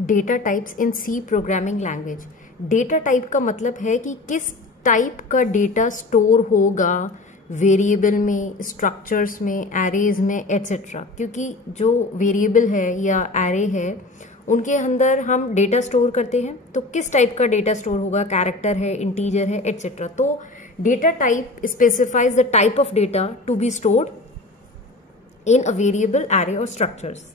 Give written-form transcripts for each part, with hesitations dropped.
Data types in C programming language. Data type का मतलब है कि किस टाइप का डेटा स्टोर होगा वेरिएबल में, स्ट्रक्चर्स में, एरेज में, एटसेट्रा। क्योंकि जो वेरिएबल है या एरे है उनके अंदर हम डेटा स्टोर करते हैं, तो किस टाइप का डेटा स्टोर होगा, कैरेक्टर है, इंटीजर है, एटसेट्रा। तो data type specifies the type of data to be stored in a variable, array और structures.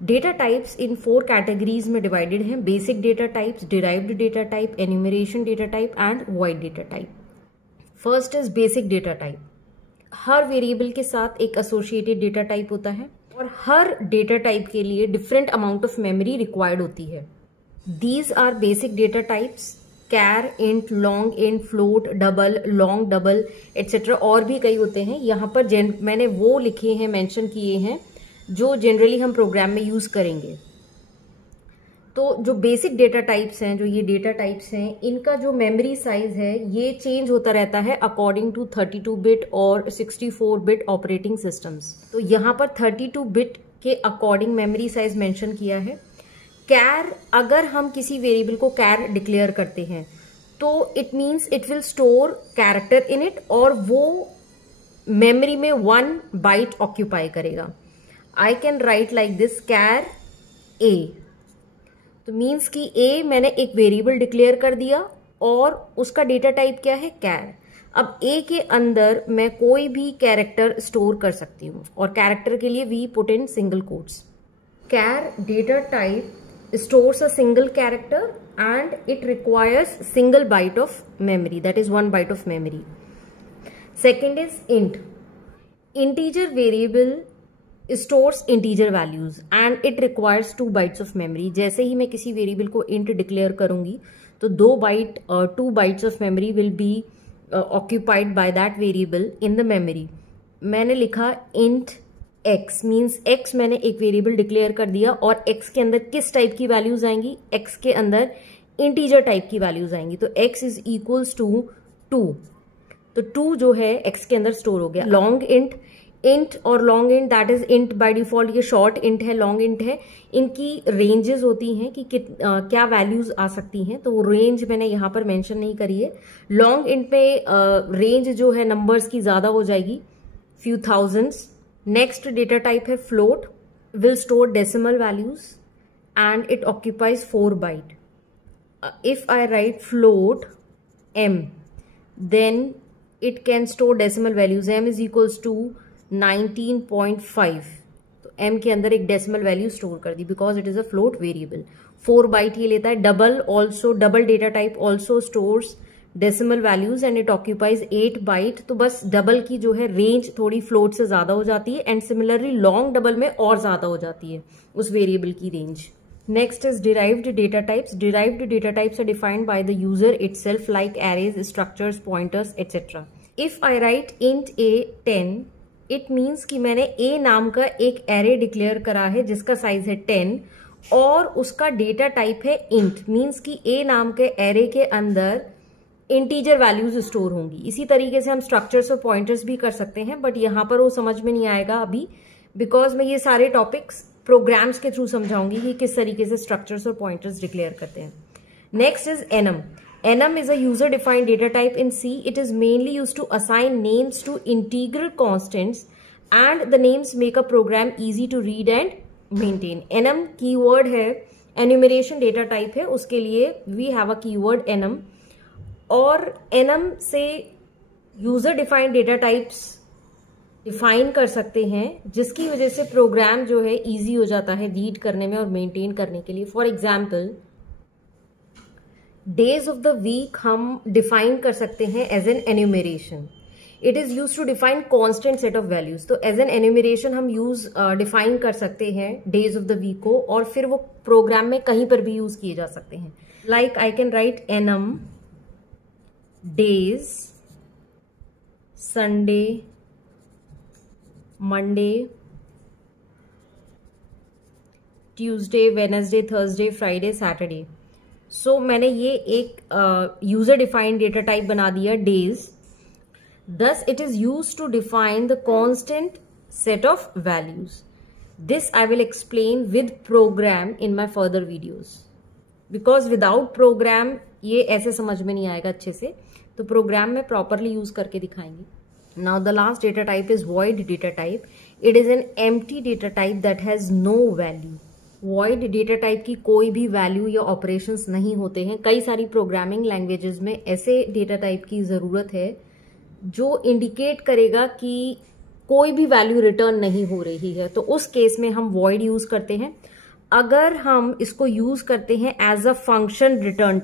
Data types in 4 categories में डिवाइडेड हैं: basic data types, derived data type, enumeration data type and void data type. First is basic data type. हर variable के साथ एक associated data type होता है और हर डेटा टाइप के लिए different amount of memory required होती है। These are basic data types: char, int, long int, float, double, long double, etcetera. और भी कई होते हैं। यहाँ पर मैंने वो लिखे हैं, मेंशन किए हैं जो जनरली हम प्रोग्राम में यूज करेंगे। तो जो बेसिक डेटा टाइप्स हैं, जो ये डेटा टाइप्स हैं, इनका जो मेमोरी साइज है ये चेंज होता रहता है अकॉर्डिंग टू 32 बिट और 64 बिट ऑपरेटिंग सिस्टम्स। तो यहाँ पर 32 बिट के अकॉर्डिंग मेमोरी साइज मेंशन किया है। कैर, अगर हम किसी वेरिएबल को कैर डिक्लेयर करते हैं तो it means it will store character in it और वो मेमोरी में 1 बाइट ऑक्यूपाई करेगा। I can write like this, char A. तो मीन्स कि ए मैंने एक वेरिएबल डिक्लेयर कर दिया और उसका डेटा टाइप क्या है, कैर। अब ए के अंदर मैं कोई भी कैरेक्टर स्टोर कर सकती हूँ और कैरेक्टर के लिए we put in single quotes. Char data type stores a single character and it requires single byte of memory, that is 1 byte of memory. Second is int. Integer variable stores integer values and it requires 2 bytes of memory. जैसे ही मैं किसी variable को int declare करूंगी तो 2 bytes of memory will be occupied by that variable in the memory. मैंने लिखा int x, means x मैंने एक वेरिएबल डिक्लेयर कर दिया और x के अंदर किस टाइप की वैल्यूज आएंगी, x के अंदर इंटीजर टाइप की वैल्यूज आएंगी। तो x इज इक्वल्स टू 2, तो 2 जो है x के अंदर स्टोर हो गया। लॉन्ग इंट और long int, that is int by default, ये शॉर्ट इंट है, लॉन्ग इंट है। इनकी रेंजेस होती हैं कि क्या वैल्यूज आ सकती हैं, तो वो रेंज मैंने यहाँ पर मेंशन नहीं करी है। लॉन्ग इंट में रेंज जो है नंबर्स की ज्यादा हो जाएगी, few thousands. Next data type है float, will store decimal values and it occupies 4 byte. If I write float m, then it can store decimal values. m is equals to 19.5, तो m के अंदर एक decimal value store कर दी because it is a float variable. 4 byte ये लेता है। Double data type also stores decimal values and it occupies 8 byte. तो बस डबल की जो है रेंज थोड़ी फ्लोट से ज्यादा हो जाती है एंड सिमिलरली लॉन्ग डबल में और ज्यादा हो जाती है उस वेरिएबल की range. Next is derived data types. Derived data types are defined by the user itself like arrays, structures, pointers, etcetera. If I write int a 10, it means कि मैंने a नाम का एक एरे डिक्लेयर करा है जिसका size है 10 और उसका डेटा टाइप है इंट, मीन्स कि a नाम के एरे के अंदर इंटीजर वैल्यूज स्टोर होंगी। इसी तरीके से हम स्ट्रक्चर्स और पॉइंटर्स भी कर सकते हैं, बट यहाँ पर वो समझ में नहीं आएगा अभी बिकॉज मैं ये सारे टॉपिक्स प्रोग्राम्स के थ्रू समझाऊंगी कि किस तरीके से स्ट्रक्चर्स और पॉइंटर्स डिक्लेयर करते हैं। Next is enum. enum is a user defined data type in C. It is mainly used to assign names to integral constants and the names make a program easy to read and maintain. enum keyword है, enumeration data type है, उसके लिए we have a keyword enum और enum से user defined data types define कर सकते हैं जिसकी वजह से प्रोग्राम जो है इजी हो जाता है रीड करने में और मेंटेन करने के लिए। For example days of the week हम डिफाइन कर सकते हैं as an enumeration. It is use to define constant set of values. तो एज एन एन्यूमरेशन हम डिफाइन कर सकते हैं डेज ऑफ द वीक को और फिर वो प्रोग्राम में कहीं पर भी यूज किए जा सकते हैं। Like I can right enum days, Sunday, Monday, Tuesday, Wednesday, Thursday, Friday, Saturday. So मैंने ये एक यूजर डिफाइंड डेटा टाइप बना दिया days. Thus it is used to define the constant set of values. This I will explain with program in my further videos. Because without program ये ऐसे समझ में नहीं आएगा अच्छे से, तो प्रोग्राम में प्रॉपरली यूज करके दिखाएंगे. Now the last data type is void data type. It is an empty data type that has no value. Void data type की कोई भी वैल्यू या ऑपरेशंस नहीं होते हैं. कई सारी प्रोग्रामिंग लैंग्वेजेस में ऐसे डेटा टाइप की जरूरत है जो इंडिकेट करेगा कि कोई भी वैल्यू रिटर्न नहीं हो रही है, तो उस केस में हम void यूज करते हैं. अगर हम इसको यूज करते हैं as a function return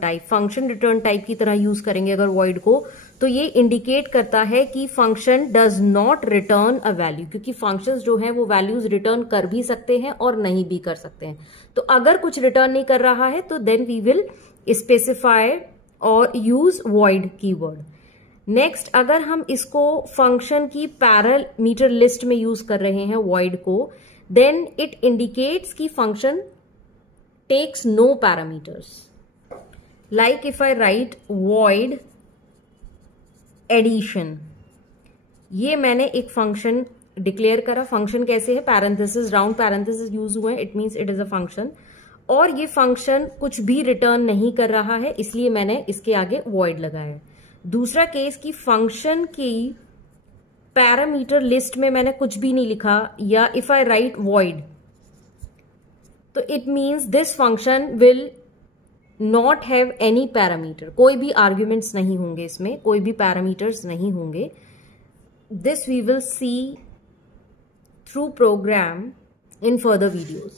type की तरह यूज करेंगे अगर void को, तो ये इंडिकेट करता है कि function does not return a value, क्योंकि फंक्शंस जो हैं वो वैल्यूज रिटर्न कर भी सकते हैं और नहीं भी कर सकते हैं. तो अगर कुछ रिटर्न नहीं कर रहा है तो देन वी विल स्पेसिफाई और यूज void कीवर्ड. नेक्स्ट, अगर हम इसको फंक्शन की पैरामीटर लिस्ट में यूज कर रहे हैं void को, देन इट इंडिकेट्स कि function takes no parameters. Like if I write void addition, ये मैंने एक फंक्शन डिक्लेयर करा. फंक्शन कैसे है, पैरेंथेसिस, राउंड पैरेंथेसिस यूज हुए, it means it is a function. और ये फंक्शन कुछ भी रिटर्न नहीं कर रहा है, इसलिए मैंने इसके आगे void लगाया. दूसरा केस की फंक्शन की पैरामीटर लिस्ट में मैंने कुछ भी नहीं लिखा, या इफ आई राइट void, तो it means this function will not have any parameter. कोई भी आर्ग्यूमेंट्स नहीं होंगे इसमें, कोई भी पैरामीटर्स नहीं होंगे. This we will see through program in further videos.